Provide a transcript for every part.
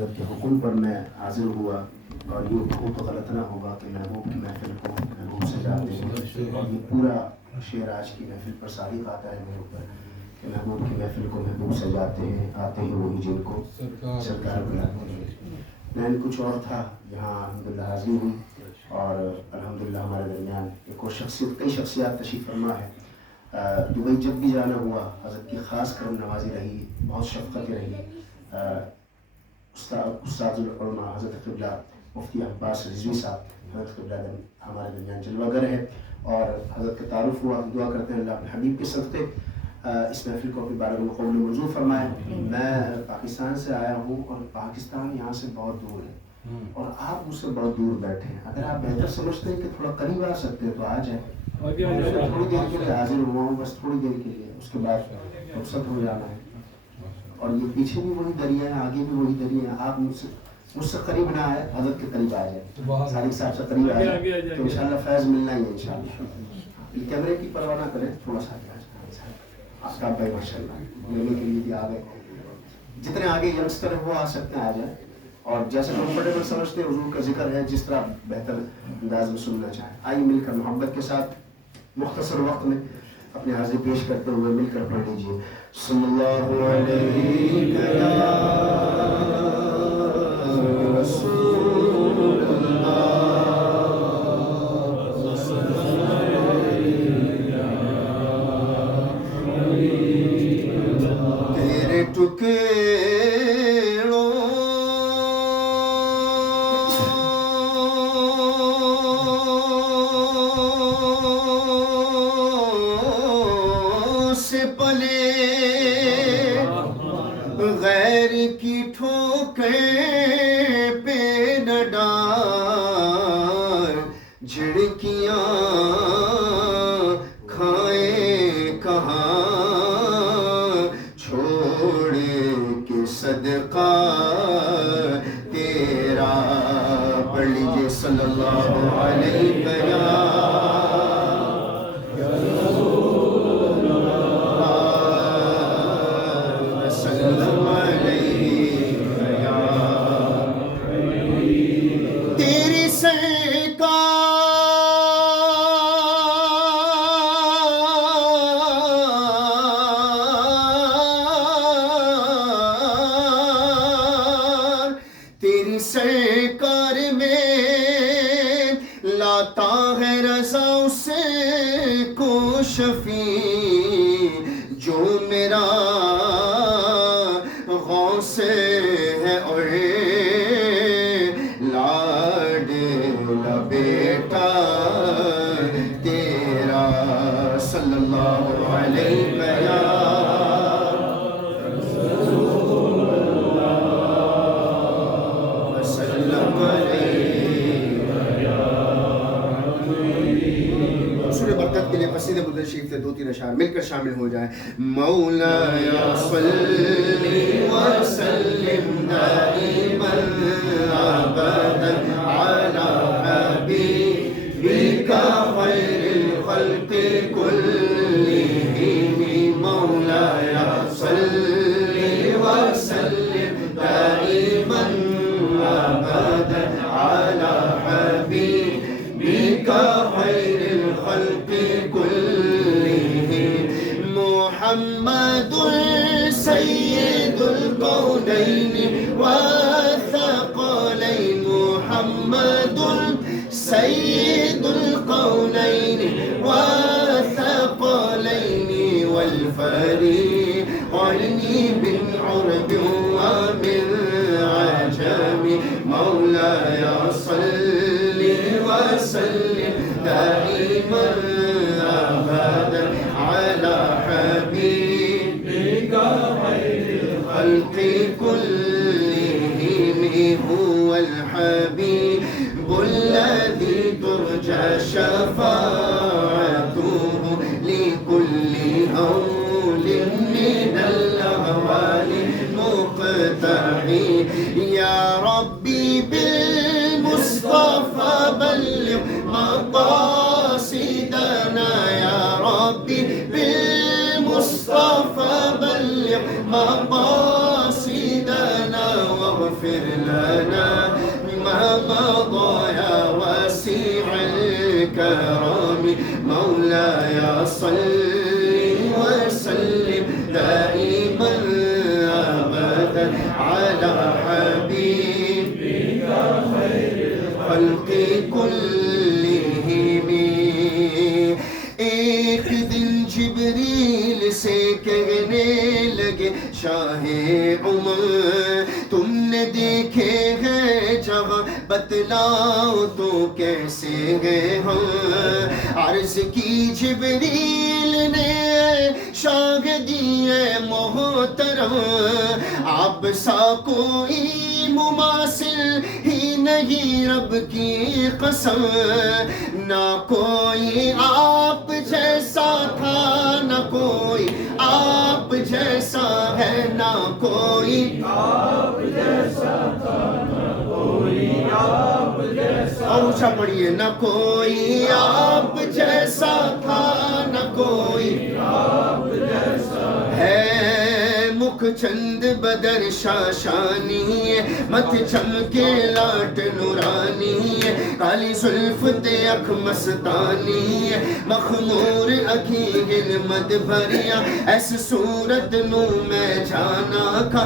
حضرت کے حکم پر میں حاضر ہوا اور یہ حکم تو غلط نہ ہوگا کہ محبوب کی محفل کو محبوب سجاتے ہیں. اور یہ پورا شعر آج کی محفل پر صادق آتا ہے میرے اوپر کہ محبوب کی محفل کو محبوب سجاتے ہیں, آتے ہیں وہی جن کو سرکار بلاتے ہیں. پلان کچھ اور تھا, یہاں الحمدللہ حاضری ہوئی اور الحمدللہ ہمارے درمیان ایک اور شخصیت, کئی شخصیات تشریف فرما ہے. دبئی جب بھی جانا ہوا حضرت کی خاص کرم نوازی رہی, بہت شفقتیں رہی. استاد العلماء حضرت قبلہ مفتی عباس رضوی صاحب حضرت قبلہ ہمارے درمیان جلوہ گر ہے اور حضرت کا تعارف ہوا. دعا کرتے ہیں اللہ اپنے حبیب کے صدقے اس محفل کو اپنی بارگاہ میں قبول منظور فرمائے. میں پاکستان سے آیا ہوں اور پاکستان یہاں سے بہت دور ہے اور آپ مجھ سے بہت دور بیٹھے ہیں. اگر آپ بہتر سمجھتے ہیں کہ تھوڑا قریب آ سکتے ہیں تو آ جائیں. تھوڑی دیر کے لیے حاضر ہوا ہوں, بس تھوڑی دیر کے لیے, اس کے بعد رخصت ہو جانا ہے. اور یہ پیچھے بھی وہی دریا ہے, آگے بھی وہی دریا ہے. آپ مجھ سے قریب نہ آئے, حضرت کے قریب آ جائے, صادق صاحب سے قریب آ جائے تو انشاءاللہ فیض ملنا ہی ہے انشاءاللہ. کیمرے کی پرواہ نہ کریں, تھوڑا سا آپ بھائی ماشاء اللہ ملنے کے لیے بھی آ گئے. جتنے آگے ینگسٹر ہیں وہ آ سکتے ہیں, آ جائیں. اور جیسے کمفرٹیبل سمجھتے ہیں حضور کا ذکر ہے, جس طرح بہتر انداز میں سننا چاہیں. آئیے مل کر محبت کے ساتھ مختصر وقت میں اپنی حاضری پیش کرتے ہوئے مل کر پڑھ لیجیے. صلی اللہ علیہ رسول اللہ تیرے ٹکڑوں سے پلے غیر کی ٹھوکر پہ نہ ڈال, جھڑکیاں کھائے کہاں چھوڑ کے صدقہ تیرا. پڑھ لیجیے صلی اللہ علیہ وسلم. تیری سرکار میں لاتا ہے رضا اسے کو شفیع, جو میرا غوث ہے اور لاڈلا بیٹا تیرا. صلی اللہ علیہ برکت کے لیے قصید بدر شریف سے 2-3 اشعار مل کر شامل ہو جائیں. مولایا صلی وسلم دائما ابدا علی حبیبک خیر الخلق کلہم. مولایا صلی وسلم دائما ابدا علی حبیبک خیر الخلق كلهم. محمد سيد الكونين والثقلين. محمد سيد الكونين والثقلين والفريقين من عرب ومن عجم. مولاي صل وسلم دائما ابدا على حبيبك خير الخلق كلهم. هو الحبيب الذي ترجى شفاعته لكل هول من الاهوال مقتحي. يا ربي بالمصطفى بلغ مقاصدنا. يا ربي بالمصطفى بلغ مقاصدنا واغفر واغفر لنا ما مضى يا واسع الكرم مولاي صل وسلم دائما أبدا على حبيبك خير الخلق كلهم. ایک دن جبریل سے کہنے لگے شاہ عمر تم نے دیکھے ہیں جہاں بتلاؤ تو کیسے گئے ہم. عرض کی جبریل نے شاہ دیے محترم آپ سا کوئی مماثل ہی نہیں رب کی قسم. نہ کوئی آپ جیسا تھا نہ کوئی آپ جیسا ہے نہ کوئی آپ جیسا تھا نہ کوئی آپ جیسا. اور اونچا پڑھیے نہ کوئی آپ جیسا تھا نہ کوئی آپ جیسا ہے. مکھ چند بدر شاشانی مت چمکے لاٹ نورانی کالی زلف تے اکھ مستانی مخمور اکھی علمت بھریا ایس صورت نو میں جانا کھا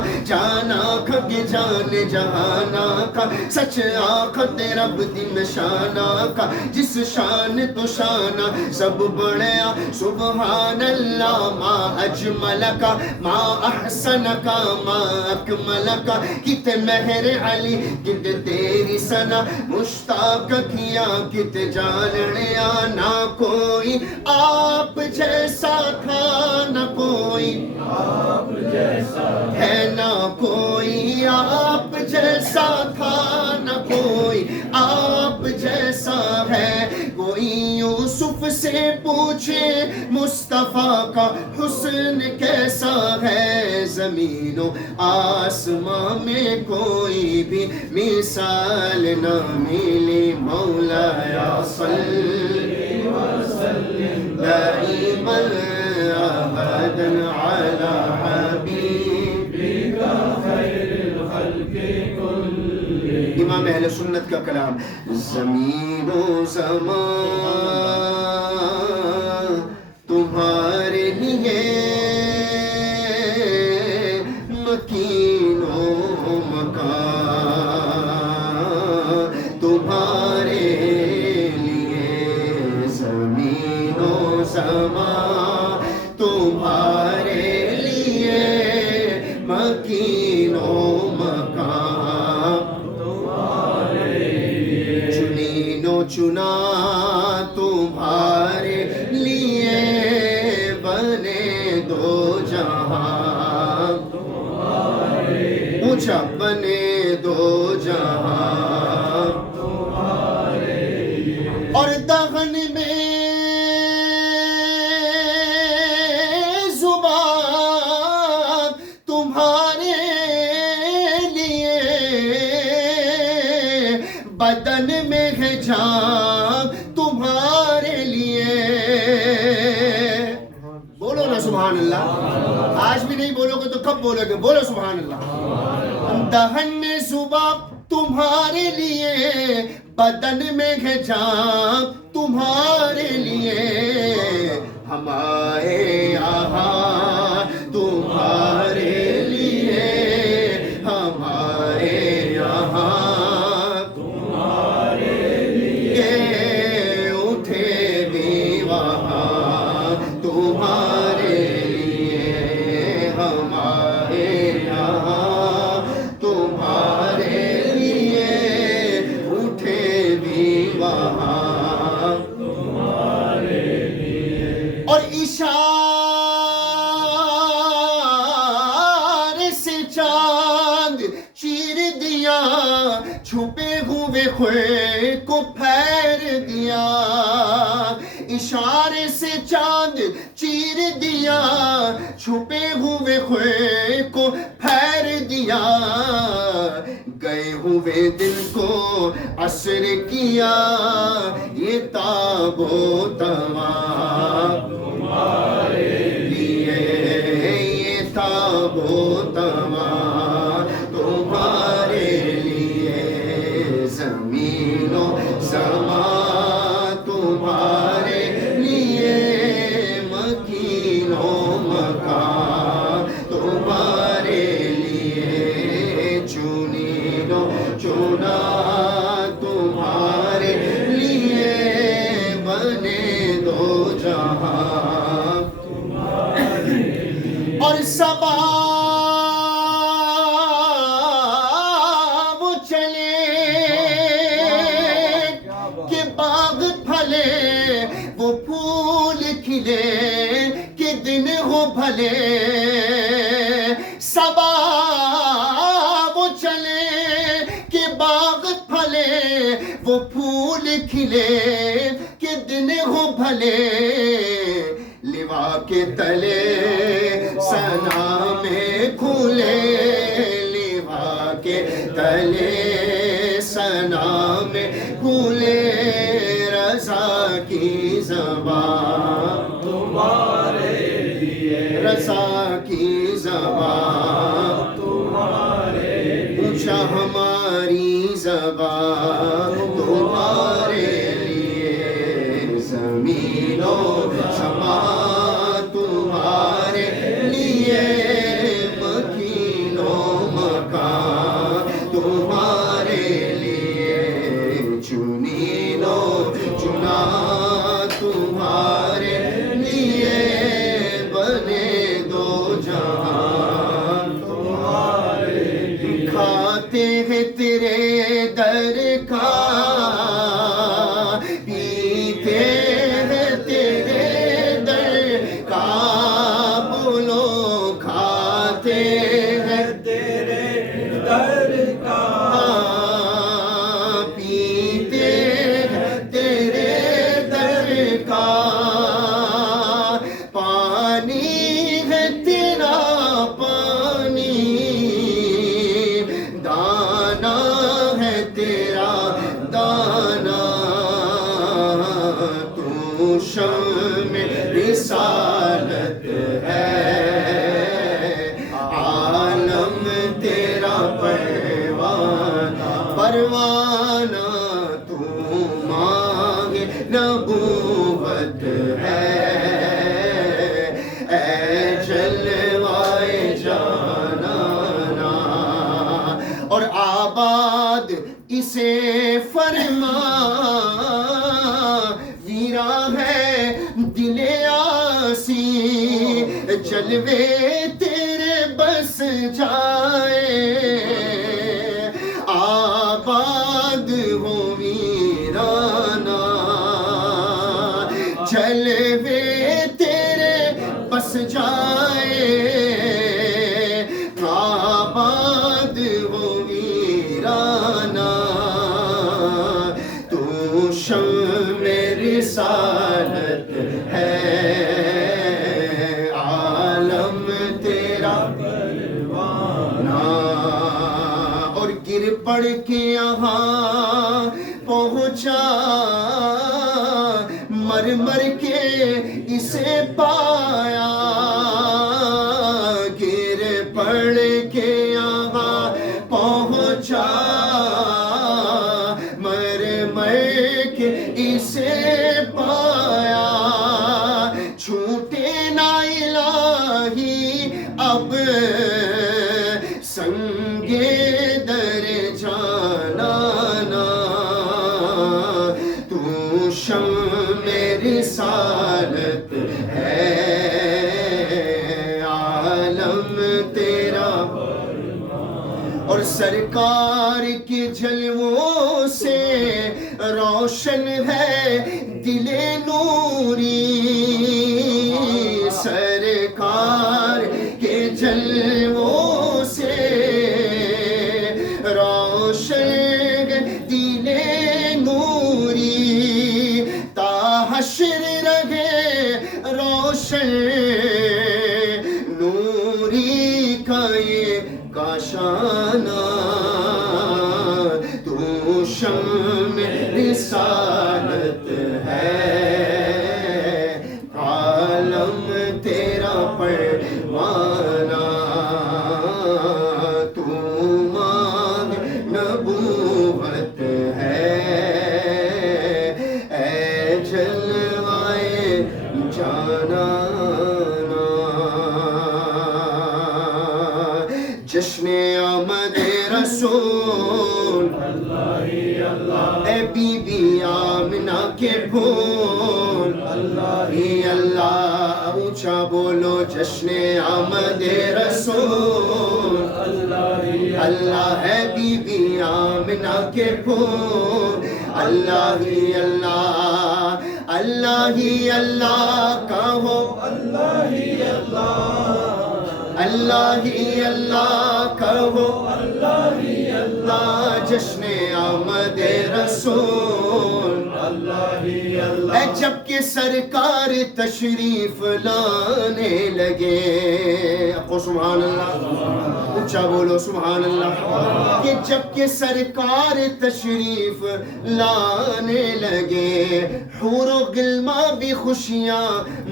کہ جان جہانا کھا سچ آخت رب دی نشانہ کھا جس شان تو شانہ سب بڑھیا سبحان اللہ ما اجمل کا ما احسن کا ما اکمل کا کت مہر علی کت تیری سنا مشتاق کیا کت جانڑیا. نہ کوئی آپ جیسا تھا نہ کوئی آپ جیسا ہے نہ کوئی آپ جیسا تھا نہ کوئی آپ جیسا ہے. کوئی یوسف سے پوچھے مصطفیٰ کا حسن کیسا ہے. زمین و آسمان میں کوئی بھی مثال نہ ملی مولاي صلي وسلم دائما أبدا على حبيبك خير الخلق كلهم. امام اہل سنت کا کلام. زمین و زمان تمہارے لیے مکین و مکان تمہارے لیے زمین و زمان تمہارے لیے مکین و مکان تمہارے لیے چنین و چنا تمہارے لیے بنے دو جہاں اونچا بنے دو جہاں تمہارے لیے. اور دہن میں زبان تمہارے لیے بدن میں ہے جان تمہارے لیے. بولو نا سبحان اللہ. آج بھی نہیں بولو گے تو کب بولو گے؟ بولو سبحان اللہ. دہن میں زبان تمہارے لیے بدن میں ہے جان تمہارے لیے. ہم آئے یہاں تمہارے لیے ہم آئے یہاں تمہارے لیے اٹھے بھی وہاں تمہارے لیے ہم آئے یہاں تمہارے لیے اٹھے بھی وہاں تمہارے لیے. اور اشارے سے چاند چیر دیا چھپے ہوئے خوئے کو پھیر دیا. اشارے سے چاند چیر دیا چھپے ہوئے خوئے کو پھیر دیا. گئے ہوئے دل کو عصر کیا یہ تابوت ماں تمہارے لیے یہ تابوت ماں تمہارے صبا وہ چلے کہ باغ پھلے وہ پھول کھلے کہ دن ہو بھلے صبا وہ چلے کہ باغ پھلے وہ پھول کھلے کہ دن ہو بھلے لوا کے تلے ثنا میں کھلے لوا کے تلے ثنا میں کھلے رضا کی زبان تمہارے لیے رضا کی زبان تمہارے اونچا ہماری زبان تمہارے لیے زمین و سماء تمہارے لیے مکین و مکان تمہارے لیے چنین و چنا تمہارے لیے بنے دو جہان تمہارے لیے کھاتے ہیں تیرے در کا پیتے ہیں تیرے در کا بولو کھاتے ہیں تیرے در کا پیتے ہیں تیرے در کا پانی ہے تیرا پانی دانا ہے تیرا دانا تو شمع رسالت ہے عالم تیرا پروانہ پروانہ تو مانگ نبوت ہے اے جلوائے جانانا اور آباد اسے فرما ویرا ہے دل آسی جلوے تیرے بس جائے آباد ہو ویرانا جلوے تیرے بس جائے آباد ہو ویرانا تو شمع رسالت ہے عالم تیرا پروانہ اور گر پڑ کے یہاں پہنچا مر مر کے اسے پایا گر پڑ کے یہاں پہنچا مر مر کے اسے پایا چھوٹے نا الہی اب سنگے در جانانا تو شمع رسالت ہے عالم تیرا اور سرکار کے جلووں سے روشن ہے دل نوری سرکار کے جلووں سے روشن دل نوری تا حشر رہے روشن نوری کا یہ کاشانہ تو شمع رسالت ہے عالم تیرا پروانہ تو مانگ نبوت ہے اے جلوائے جانانا جشن آمد رسول اے بی بی آمنہ کے پھول اللہ اونچا بولو جشن آمد رسول اللہ ہے بی بی آمنہ کے پھول اللہ ہی اللہ اللہ ہی اللہ کہو اللہ ہی اللہ کہو اللہ ہی اللہ جشن آمد رسول اے جب کہ سرکار تشریف لانے لگے اقو سبحان اللہ اونچا بولو سبحان اللہ کہ جب کہ سرکار تشریف لانے لگے حور و غلمہ بھی خوشیاں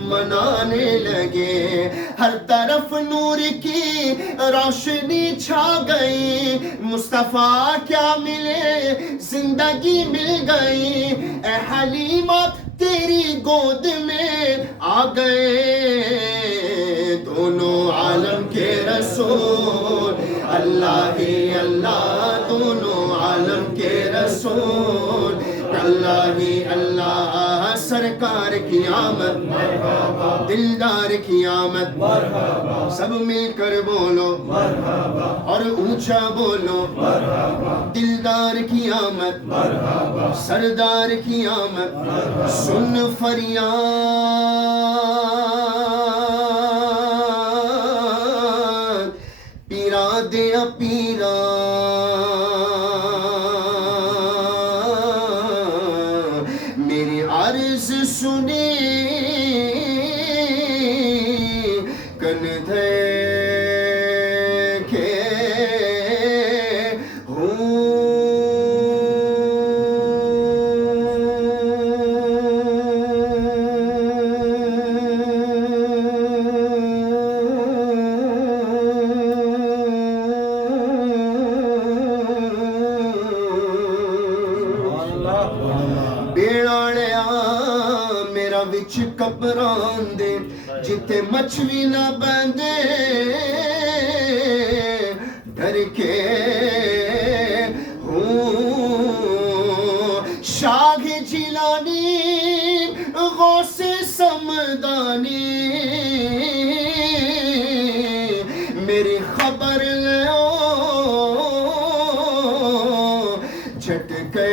منانے لگے ہر طرف نور کی روشنی چھا گئی مصطفیٰ کیا ملے زندگی مل گئی اے حلیمہ تیری گود میں آ گئے دونوں عالم کے رسول اللہ ہی اللہ دونوں عالم کے رسول اللہ ہی اللہ سرکار کی آمد دلدار کی آمد سب مل کر بولو اور اونچا بولو دلدار کی آمد سردار کی آمد سن فریاد پیرا دیا پیرا میری عرض سنی کن دیکھے بیڑاڑیا میرا وچ کبران دے جتے مچھوی نہ بندے ڈر کے شاہ جیلانی غوث سمدانی میری خبر لو جھٹکے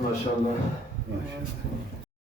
ماشاء اللہ